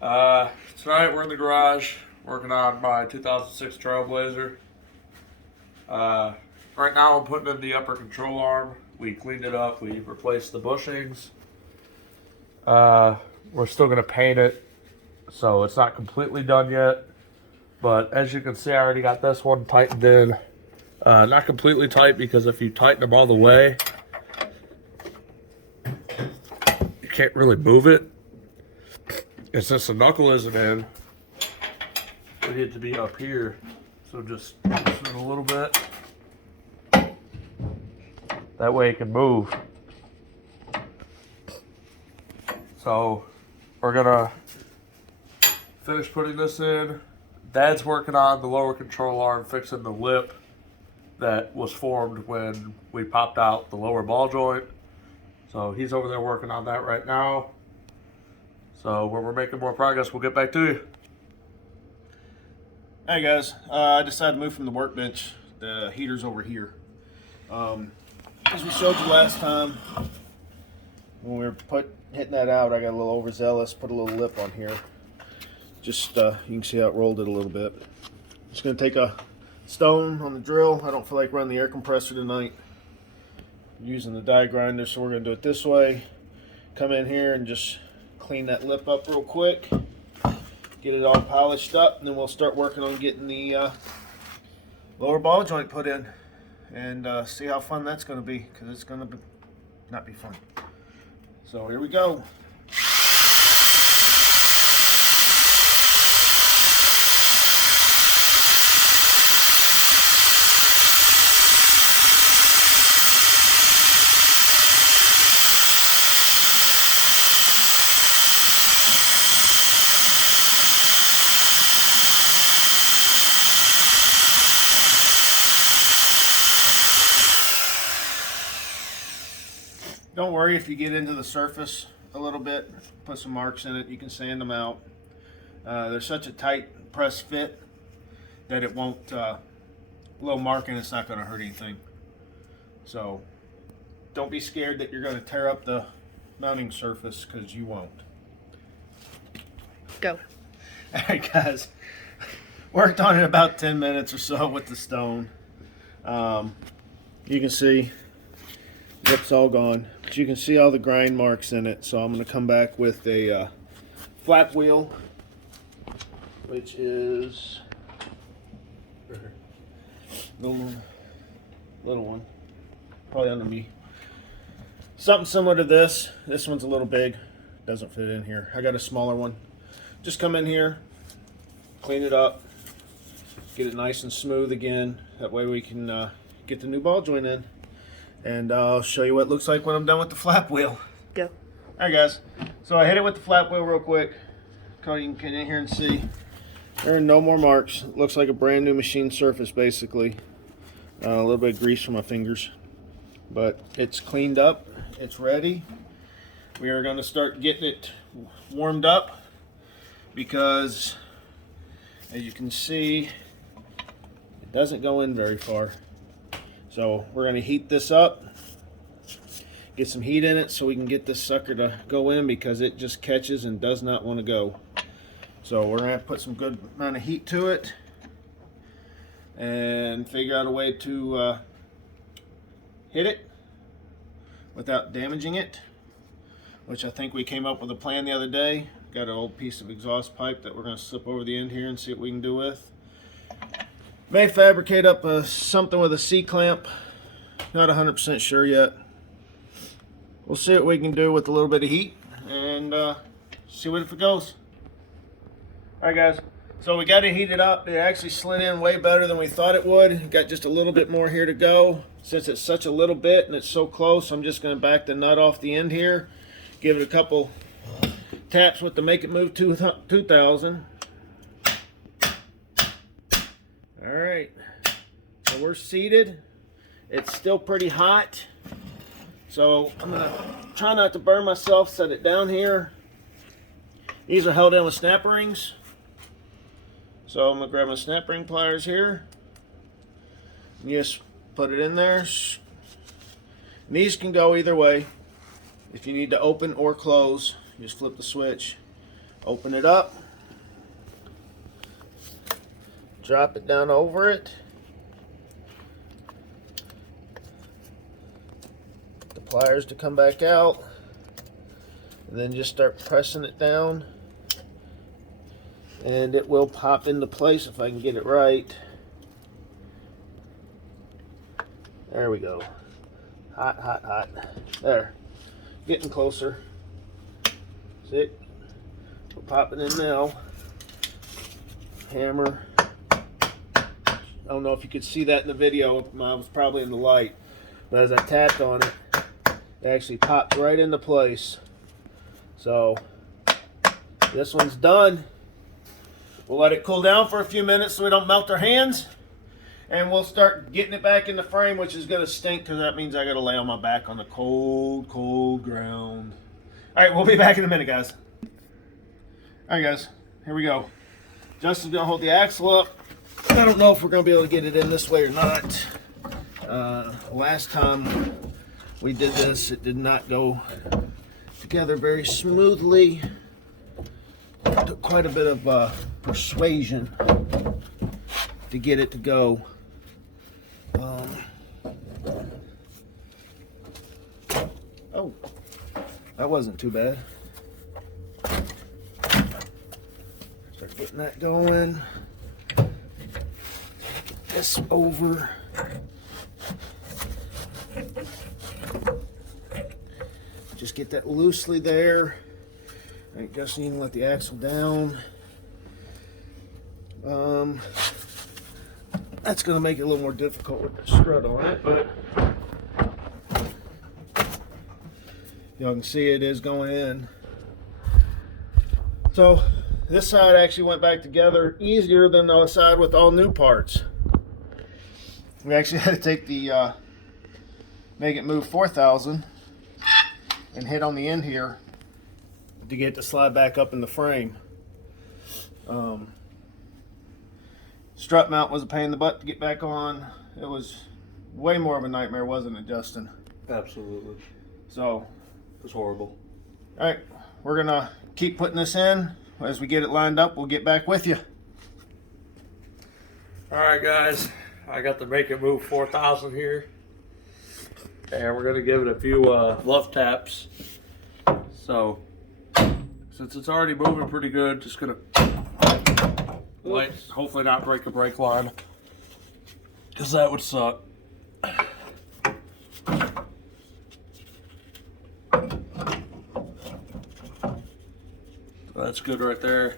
Tonight we're in the garage working on my 2006 Trailblazer. Right now I'm putting in the upper control arm. We cleaned it up. We replaced the bushings. We're still going to paint it, so it's not completely done yet. But as you can see, I already got this one tightened in. Not completely tight because if you tighten them all the way, you can't really move it. And since the knuckle isn't in, we need it to be up here. So just loosen it a little bit. That way it can move. So we're gonna finish putting this in. Dad's working on the lower control arm, fixing the lip that was formed when we popped out the lower ball joint. So he's over there working on that right now. So when we're making more progress, we'll get back to you. Hey guys, I decided to move from the workbench. The heater's over here. As we showed you last time, when we were hitting that out, I got a little overzealous, put a little lip on here. Just, you can see how it rolled it a little bit. Just gonna take a stone on the drill. I don't feel like running the air compressor tonight. I'm using the die grinder, so we're gonna do it this way. Come in here and just clean that lip up real quick. Get it all polished up, and then we'll start working on getting the lower ball joint put in. And see how fun that's gonna be, because it's gonna not be fun. So here we go. Don't worry if you get into the surface a little bit, put some marks in it, you can sand them out. They're such a tight press fit that it won't, a little marking, it's not going to hurt anything. So don't be scared that you're going to tear up the mounting surface, because you won't. Go. Alright guys, worked on it about 10 minutes or so with the stone. You can see lip's all gone, but you can see all the grind marks in it. So I'm going to come back with a flap wheel, which is little one, probably under me. Something similar to this. This one's a little big, doesn't fit in here. I got a smaller one. Just come in here, clean it up, get it nice and smooth again. That way we can get the new ball joint in. And I'll show you what it looks like when I'm done with the flap wheel. Go. Alright guys, so I hit it with the flap wheel real quick. You can get in here and see there are no more marks. It looks like a brand new machine surface basically. A little bit of grease from my fingers. But it's cleaned up, it's ready. We are going to start getting it warmed up, because as you can see, it doesn't go in very far. So we're going to heat this up, get some heat in it so we can get this sucker to go in, because it just catches and does not want to go. So we're going to put some good amount of heat to it and figure out a way to hit it without damaging it, which I think we came up with a plan the other day. Got an old piece of exhaust pipe that we're going to slip over the end here and see what we can do with. May fabricate up something with a C-clamp. Not 100% sure yet. We'll see what we can do with a little bit of heat and see what if it goes. Alright guys, so we got it heated up. It actually slid in way better than we thought it would. Got just a little bit more here to go. Since it's such a little bit and it's so close, I'm just going to back the nut off the end here. Give it a couple taps with the Make It Move 2000. Alright, so we're seated. It's still pretty hot, so I'm going to try not to burn myself, set it down here. These are held in with snap rings, so I'm going to grab my snap ring pliers here and just put it in there. And these can go either way. If you need to open or close, you just flip the switch. Open it up. Drop it down over it. The pliers to come back out. And then just start pressing it down. And it will pop into place if I can get it right. There we go. Hot, hot, hot. There. Getting closer. See? We're popping in now. Hammer. I don't know if you could see that in the video. I was probably in the light. But as I tapped on it, it actually popped right into place. So, this one's done. We'll let it cool down for a few minutes so we don't melt our hands. And we'll start getting it back in the frame, which is going to stink because that means I got to lay on my back on the cold, cold ground. All right, we'll be back in a minute, guys. All right, guys, here we go. Justin's going to hold the axle up. I don't know if we're going to be able to get it in this way or not. Last time we did this, it did not go together very smoothly. It took quite a bit of persuasion to get it to go. Oh, that wasn't too bad. Start getting that going. Get this over. Just get that loosely there. I just need to let the axle down. That's going to make it a little more difficult with the strut on it, but y'all can see it is going in. So this side actually went back together easier than the side with all new parts. We actually had to take the Make It Move 4000 and hit on the end here to get it to slide back up in the frame. Strut mount was a pain in the butt to get back on. It was way more of a nightmare, wasn't it, Justin? Absolutely. So, it was horrible. All right, we're gonna keep putting this in. As we get it lined up, we'll get back with you. All right, guys, I got the Make It Move 4000 here, and we're gonna give it a few love taps. So, since it's already moving pretty good, just gonna hopefully not break a brake line, because that would suck. That's good right there.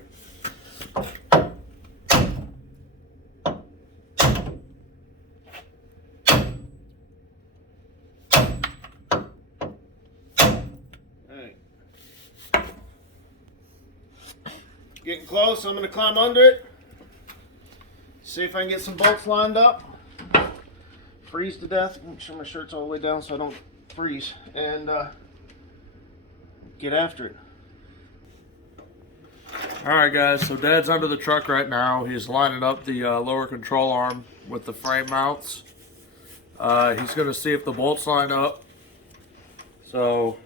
Alright. Getting close, I'm going to climb under it. See if I can get some bolts lined up. Freeze to death. Make sure my shirt's all the way down so I don't freeze. And get after it. Alright guys, so Dad's under the truck right now. He's lining up the lower control arm with the frame mounts. He's going to see if the bolts line up. So,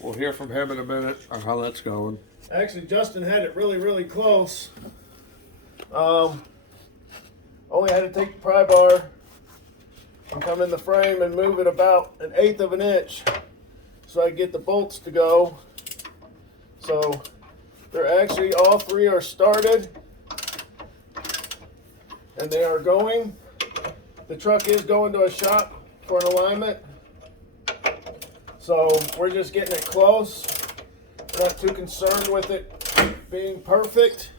we'll hear from him in a minute on how that's going. Actually, Justin had it really, really close. Only had to take the pry bar and come in the frame and move it about 1/8 of an inch so I get the bolts to go. So they're actually, all three are started and they are going. The truck is going to a shop for an alignment. So we're just getting it close. We're not too concerned with it being perfect.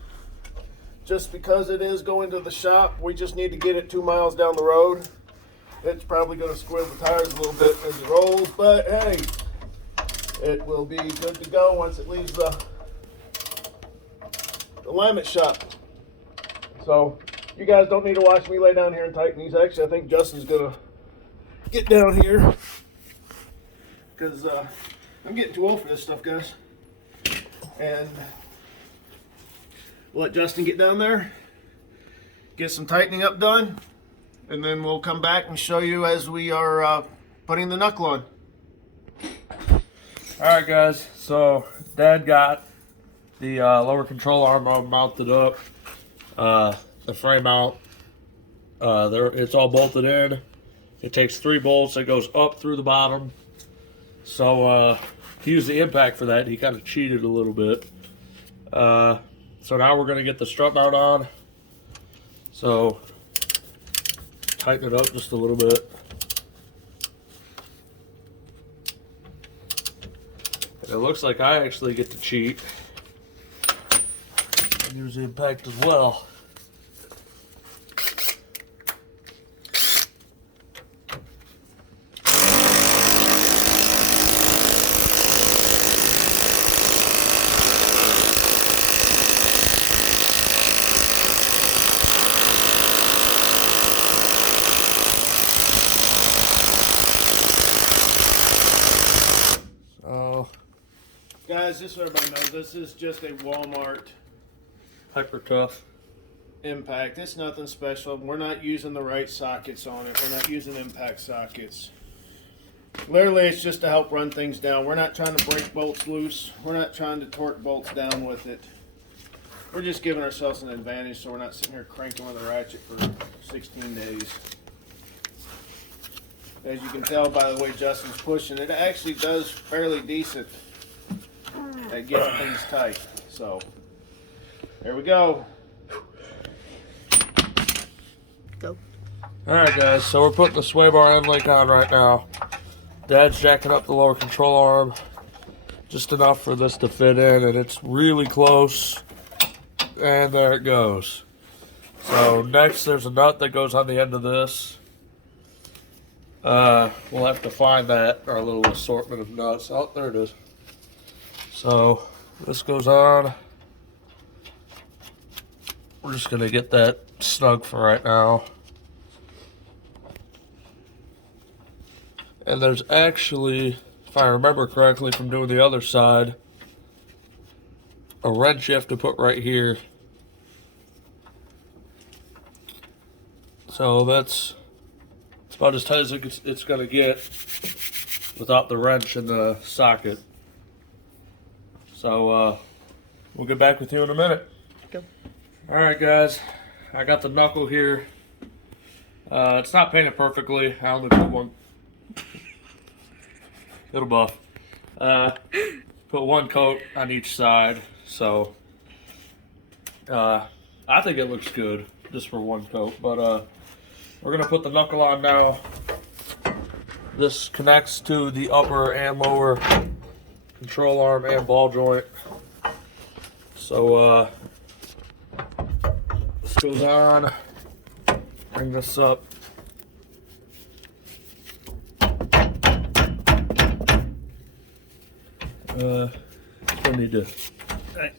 Just because it is going to the shop, we just need to get it 2 miles down the road. It's probably going to squiz the tires a little bit as it rolls, but hey, it will be good to go once it leaves the alignment shop. So you guys don't need to watch me lay down here and tighten these. Actually, I think Justin's going to get down here because I'm getting too old for this stuff, guys. And we'll let Justin get down there, get some tightening up done, and then we'll come back and show you as we are putting the knuckle on. Alright guys, so Dad got the lower control arm mounted up. The frame mount, it's all bolted in. It takes 3 bolts. It goes up through the bottom. So he used the impact for that. He kind of cheated a little bit. So now we're going to get the strut mount on. So tighten it up just a little bit. And it looks like I actually get to cheat and use the impact as well. Guys, just so everybody knows, this is just a Walmart Hyper tough impact. It's nothing special. We're not using the right sockets on it. We're not using impact sockets. Literally, it's just to help run things down. We're not trying to break bolts loose. We're not trying to torque bolts down with it. We're just giving ourselves an advantage so we're not sitting here cranking with a ratchet for 16 days. As you can tell by the way Justin's pushing, it actually does fairly decent at getting things tight. So, there we go. Go. Alright guys, so we're putting the sway bar end link on right now. Dad's jacking up the lower control arm just enough for this to fit in, and it's really close. And there it goes. So next there's a nut that goes on the end of this. We'll have to find that, our little assortment of nuts. Oh, there it is. So this goes on. We're just gonna get that snug for right now. And there's actually, if I remember correctly from doing the other side, a wrench you have to put right here. So that's about as tight as it's gonna get without the wrench in the socket. So we'll get back with you in a minute. Go. Alright guys, I got the knuckle here. It's not painted perfectly. I only put one. Little buff. Put one coat on each side. So I think it looks good just for one coat. But we're gonna put the knuckle on now. This connects to the upper and lower control arm and ball joint. So this goes on. Bring this up. Still need to.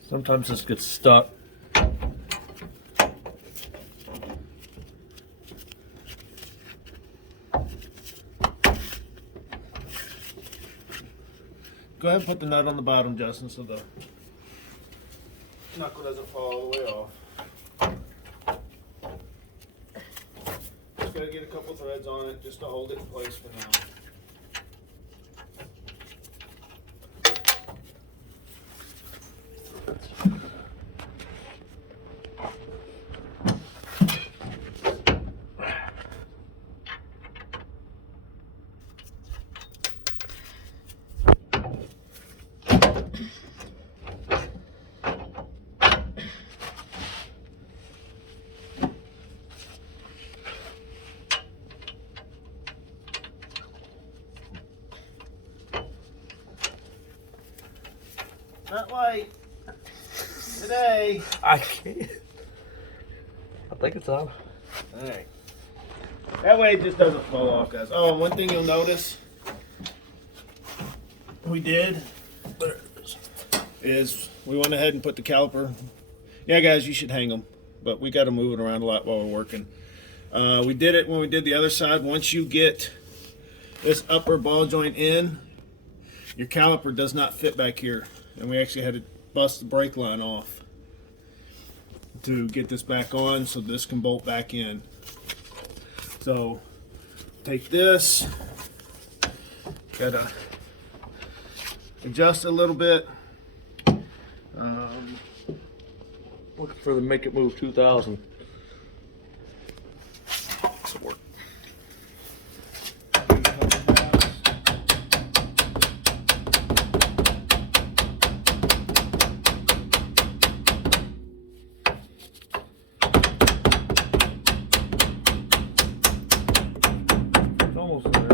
Sometimes this gets stuck. Go ahead and put the nut on the bottom, Justin, so the knuckle doesn't fall all the way off. Just gotta get a couple threads on it just to hold it in place for now. Not light. Today. I can't. I think it's on. Alright. That way it just doesn't fall off, guys. Oh, and one thing you'll notice we did is we went ahead and put the caliper. Yeah, guys, you should hang them, but we got to move it around a lot while we're working. We did it when we did the other side. Once you get this upper ball joint in, your caliper does not fit back here. And we actually had to bust the brake line off to get this back on so this can bolt back in. So take this, gotta adjust a little bit. Looking for the Make It Move 2000. This'll work. It's almost there.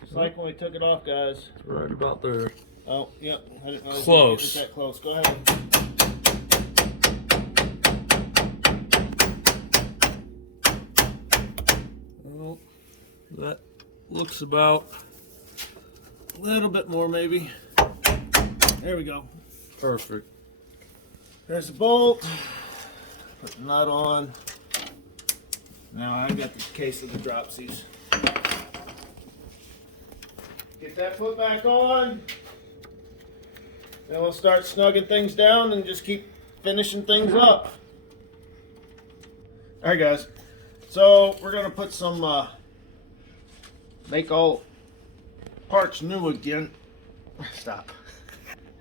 Just like when we took it off, guys. It's right about there. Oh, yep. I didn't realize Close. it was that close. Go ahead. Well, that looks about A little bit more, maybe. There we go. perfect. There's the bolt. Put the nut on. Now I got the case of the dropsies. Get that put back on. Then we'll start snugging things down and just keep finishing things up. Alright guys, so we're going to put some, make all parts new again. Stop.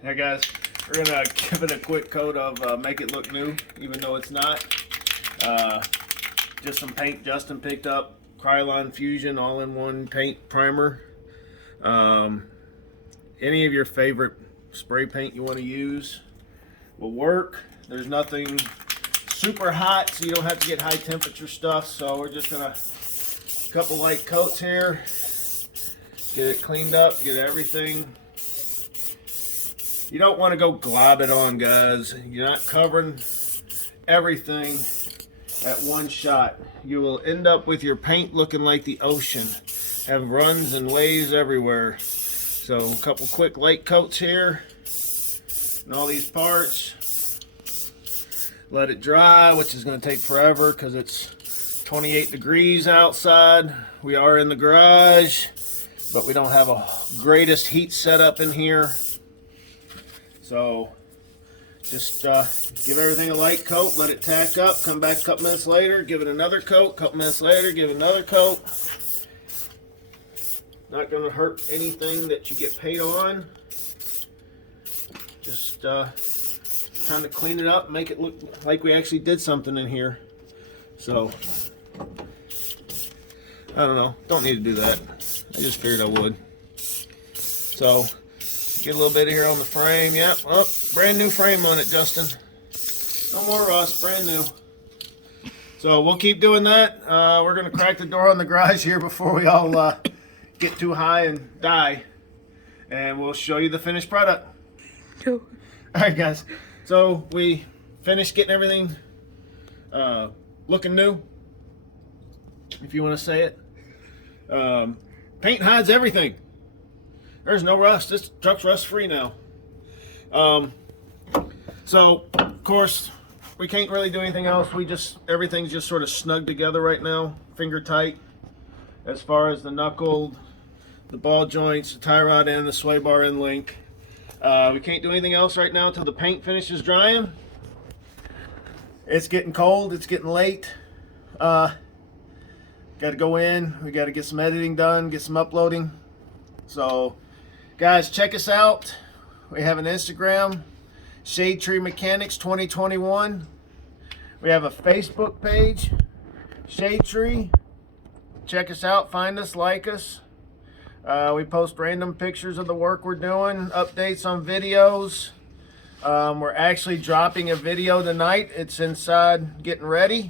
Alright guys, we're going to give it a quick coat of make it look new, even though it's not. Just some paint Justin picked up, Krylon Fusion all-in-one paint primer. Any of your favorite spray paint you want to use will work. There's nothing super hot, so you don't have to get high temperature stuff. So we're just gonna couple light coats here, get it cleaned up, get everything. You don't want to go glob it on, guys. You're not covering everything at one shot. You will end up with your paint looking like the ocean. Have runs and waves everywhere. So a couple quick light coats here and all these parts. Let it dry, which is going to take forever because it's 28 degrees outside. We are in the garage, but we don't have a greatest heat setup in here. So just give everything a light coat, let it tack up, come back a couple minutes later, give it another coat, couple minutes later, give it another coat. Not going to hurt anything that you get paid on. Just trying to clean it up, make it look like we actually did something in here. So, I don't know. Don't need to do that. I just figured I would. So, get a little bit of here on the frame. Yep. Oh, brand new frame on it, Justin. No more rust. Brand new. So, we'll keep doing that. We're going to crack the door on the garage here before we all get too high and die, and we'll show you the finished product. Go. Alright guys, so we finished getting everything looking new, if you want to say it. Paint hides everything. There's no rust. This truck's rust free now. So of course we can't really do anything else. Everything's just sort of snug together right now, finger tight, as far as the knuckle, the ball joints, the tie rod end, the sway bar end link. We can't do anything else right now until the paint finishes drying. It's getting cold, it's getting late. Got to go in, we got to get some editing done, get some uploading. So guys, check us out. We have an Instagram, Shade Tree Mechanics 2021. We have a Facebook page, Shade Tree. Check us out, find us, like us. We post random pictures of the work we're doing, updates on videos. We're actually dropping a video tonight. It's inside getting ready.